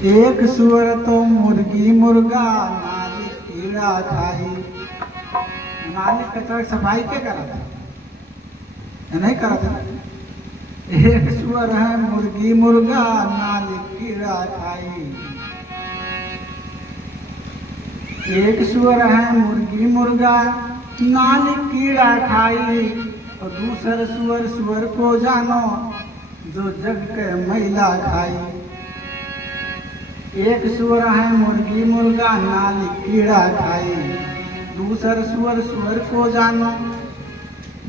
एक सुअर तो मुर्गी मुर्गा नाली कीड़ा खाई। नाली कचरा सफाई क्या करा था? नहीं करा था। एक सुअर है मुर्गी मुर्गा नाली कीड़ा खाई। एक सुअर है मुर्गी मुर्गा नाली कीड़ा खाई। और दूसर सुअर सुअर को जानो जो जग के मैला खाई। एक सुअर है मुर्गी मुर्गा नाली कीड़ा खाई। दूसर सुअर सुअर को जानो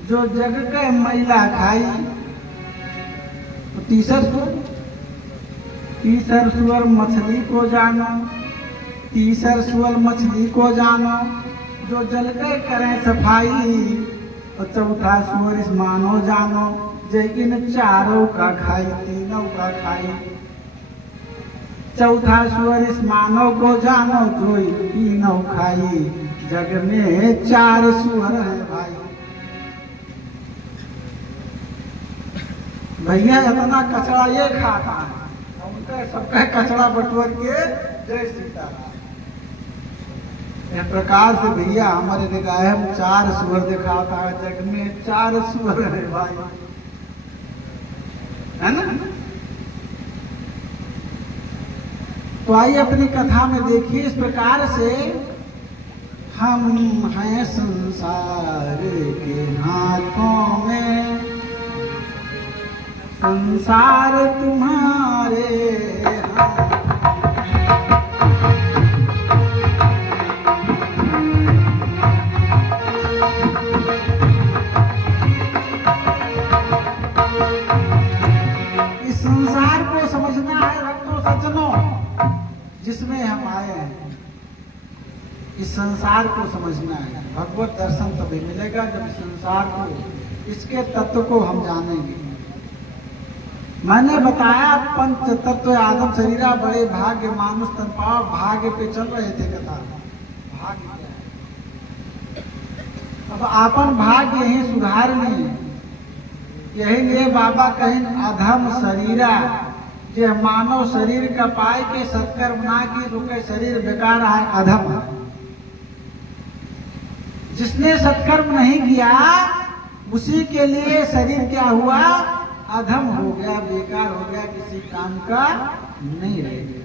जो जग के मैला खाई। तो तीसर सुअर मछली को जानो। तीसर सुअर मछली को जानो जो जल के करें सफाई। और चौथा सुअर इस मानो जानो जे इन चारों का खाई, तीनों का खाई। चौथा सुअर इस मानो को जानो जो तीनों खाई। जग में चार सुअर है भाई। भैया इतना कचरा ये खाता है, उनका सबका कचरा बटोर के जय सीताराम। इस प्रकार से भैया हमारे दिखाए हम चार सुअर दिखाता है। जग में चार सुअर है भाई, है ना। तो आइए अपनी कथा में देखिए इस प्रकार से हम हैं संसार के हाथों में, संसार तुम्हारे इस संसार को समझना है भक्तों सज्जनों, जिसमें हम आए हैं। इस संसार को समझना है। भगवत दर्शन तभी मिलेगा जब इस संसार को, इसके तत्व को हम जानेंगे। मैंने बताया पंच तत्व आदम शरीरा बड़े भाग्य मानुष तन पाव। भाग्य पे चल रहे थे कथा। भाग्य क्या है? अब आपन भाग्य यही सुधार लिए। यही लिए बाबा कहें अधम शरीरा जे मानव शरीर का पाए के सत्कर्म ना की रुके शरीर बेकार है अधम। जिसने सत्कर्म नहीं किया उसी के लिए शरीर क्या हुआ? अधम हो गया, बेकार हो गया, किसी काम का नहीं रह गया।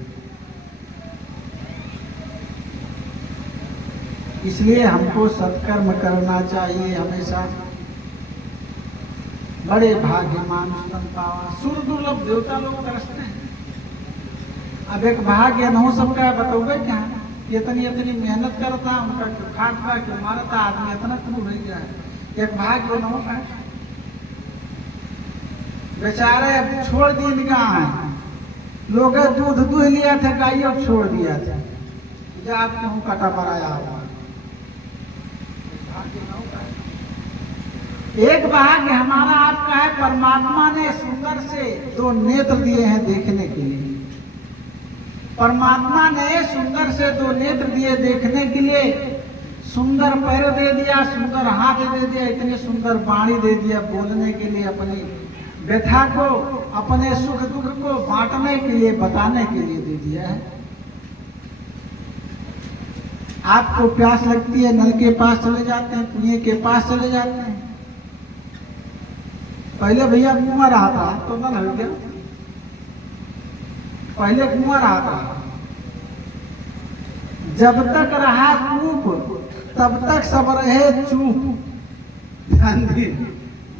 इसलिए हमको सत्कर्म करना चाहिए हमेशा। बड़े भाग्यमान पावा। सुर दुर्लभ देवता लोग तरसते हैं। अब एक भाग्य न हो सबका बताओगे क्या? इतनी इतनी मेहनत करता उनका खाटता क्यों मारता आदमी इतना क्यों रह गया है? एक भाग्य न होगा बेचारे अब छोड़ दिए निकाह है। लोग दूध दूध लिया था गाय और छोड़ दिया था। या आप क्यों कटा पराया हुआ? एक भाग्य हमारा आपका है। परमात्मा ने सुंदर से दो नेत्र दिए हैं देखने के लिए। परमात्मा ने सुंदर से दो नेत्र दिए देखने के लिए। सुंदर पैर दे दिया, सुंदर हाथ दे दिया, इतनी सुंदर वाणी दे दिया बोलने के लिए, अपनी व्यथा को, अपने सुख दुख को बांटने के लिए, बताने के लिए दे दिया है। आपको प्यास लगती है, नल के पास चले जाते हैं, कुएं के पास चले जाते हैं। पहले भैया कुआं रहा था तो नल हो गया। पहले कुआं रहा था। जब तक रहा कूप तब तक सब रहे चुप। ध्यान दीजिए,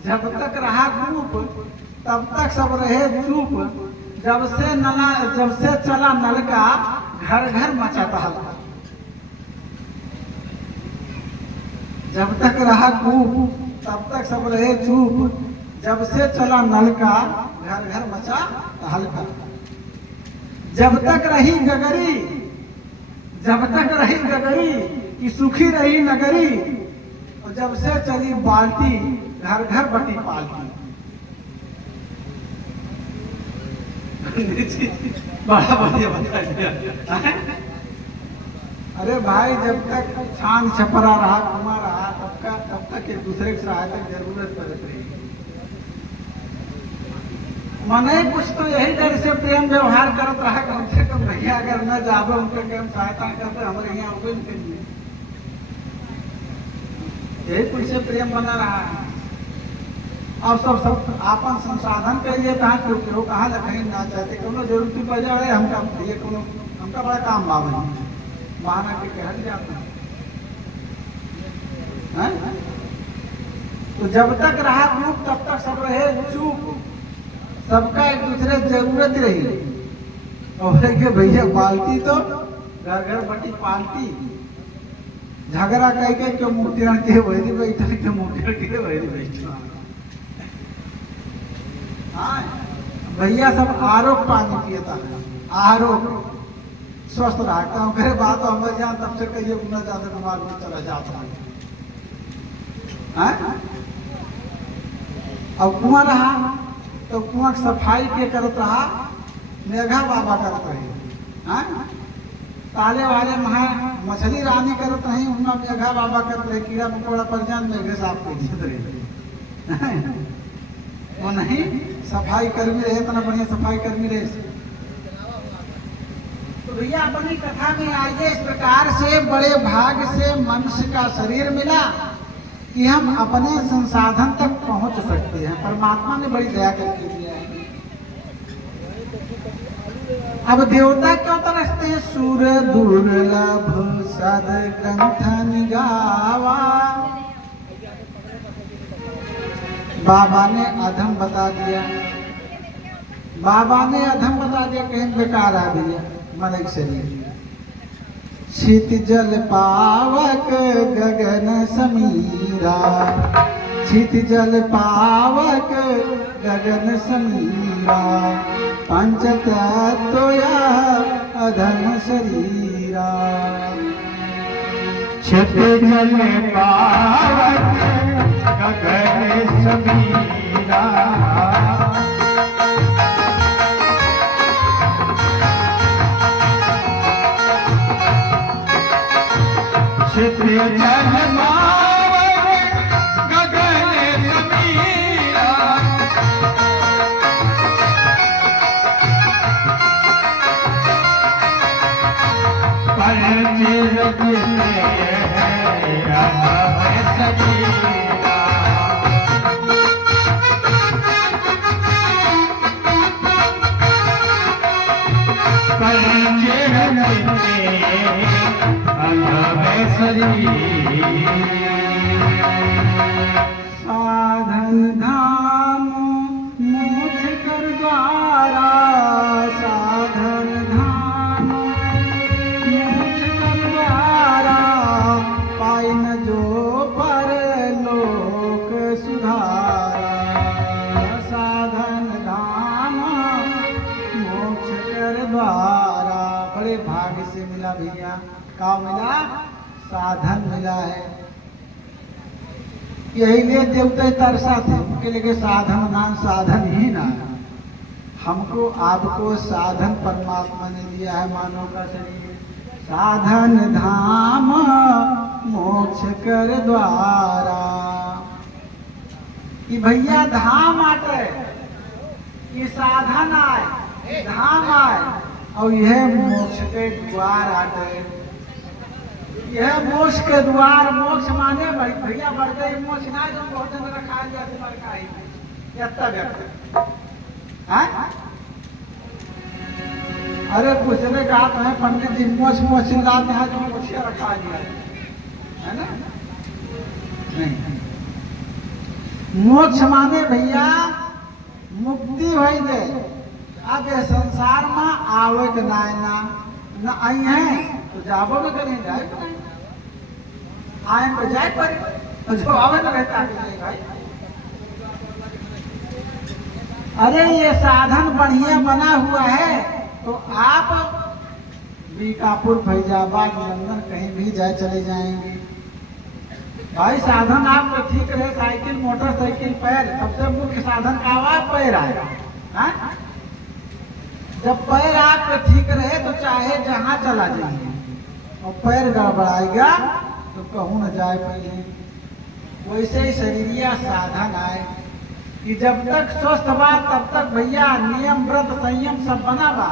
जब तक रहा कूप तब तक सब रहे चुप। जब से चला नलका घर घर मचा तहलका। जब तक रहा कूप तब तक सब रहे चुप। जब से चला नलका घर घर मचा तहलका। जब तक रही गगरी, जब तक रही गगरी कि सुखी रही नगरी। और जब से चली बाल्टी घर घर बटी पाल्टी। बड़ा बढ़िया बता दिया। अरे भाई जब तक छान छपरा रहा, कुआं रहा, तब तक एक दूसरे की सहायता की जरूरत पड़ती रही। मने कुछ तो यही डर से प्रेम व्यवहार करत रहा, कम से कम नहीं अगर न जाबे उनके के हम सहायता करते हमारे यहाँ होबे नहीं करिए। यही कुछ से प्रेम बना रहा है। और सब आपन संसाधन करिए कहाँ क्यों कहाँ लखई ना चाहते कोनो जरूरत पड़ जाए हमका ये कोनो हमका बड़ा काम बाबा बहाना के हट जाता है। तो जब तक रहा ग्रुप तब तक सब रहे चुप, सबका एक दूसरे जरूरत रही। और के भैया पाल्टी तो घर घर बटी पाल्टी झगड़ा कह के क्यों मूर्तियां के वही बैठा के मूर्तियां के वही बैठा। हाँ भैया सब आरोप पानी पियता है, आरोप स्वस्थ रहता हूँ करे बात हम जान तब से कहिए गुना ज्यादा दिमाग में चला जाता है। अब कुआं रहा तो कुआं की सफाई के करत रहा, मेघा बाबा करत रहे। ताले वाले महा मछली रानी करत रही, उनमें मेघा बाबा करत रहे। कीड़ा मकोड़ा पड़ जान मेघे साफ कर दिए रहे। वो नहीं सफाई कर्मी रहे, इतना बढ़िया सफाई कर्मी रहे। तो भैया अपनी कथा में आइए, इस प्रकार से बड़े भाग से मनुष्य का शरीर मिला कि हम अपने संसाधन तक पहुंच सकते हैं। परमात्मा ने बड़ी दया करके दिया है। अब देवता क्यों तरसते हैं? सुर दुर्लभ सद ग्रंथन गावा। बाबा ने अधम बता दिया, बाबा ने अधम बता दिया, कहीं बेकार आ गया मन शरीर। शीत जल पावक गगन समीरा, शीत जल पावक गगन समीरा। पंच तत्वया अधम शरीरा। शीत जल पावक गगन समीरा। शीत जल पावक गगन समीरा। पंच साधन धाम मोक्ष कर द्वारा, साधन धाम मोक्ष कर द्वारा। पाई न जो पर लोक सुधारा। साधन धाम मोक्ष कर द्वारा। बड़े भाग्य से मिला भैया। का मिला? साधन मिला है। यही लिए देवता तरसा थे, उनके लिए साधन नाम साधन ही ना। हमको आपको साधन परमात्मा ने दिया है, मानव का शरीर। साधन धाम मोक्ष कर द्वारा। कि भैया धाम आटे, कि साधन आए, धाम आए, और यह मोक्ष के द्वार आटे। यह मोक्ष के द्वार। मोक्ष माने भैया बढ़ गई मोक्ष ना जो भोजन रखा जैसे व्यक्त। अरे पूछने का तो है पंडित जी, मोक्ष मोक्ष लाते हैं जो मोक्ष रखा दिया है ना? नहीं, मोक्ष माने भैया मुक्ति भई दे। अब ये संसार में आवे के ना आई है तो जाबो में करें, जाए तो नहीं आए तो जाए पर जो आवे न रहता है भाई। अरे ये साधन बढ़िया बना हुआ है तो आप बीकापुर, फैजाबाद, लंदन कहीं भी जाए चले जाएंगे भाई। साधन आपका ठीक रहे, साइकिल मोटरसाइकिल पैर, सबसे मुख्य साधन का आवाज पैर आएगा। जब पैर आपका ठीक रहे तो चाहे जहां चला जाइए, और पैर गड़बड़ाएगा तो कहूँ न जाए पहले। वैसे ही शरीरिया साधन आए कि जब तक स्वस्थ बा तब तक भैया नियम व्रत संयम सब बना बा।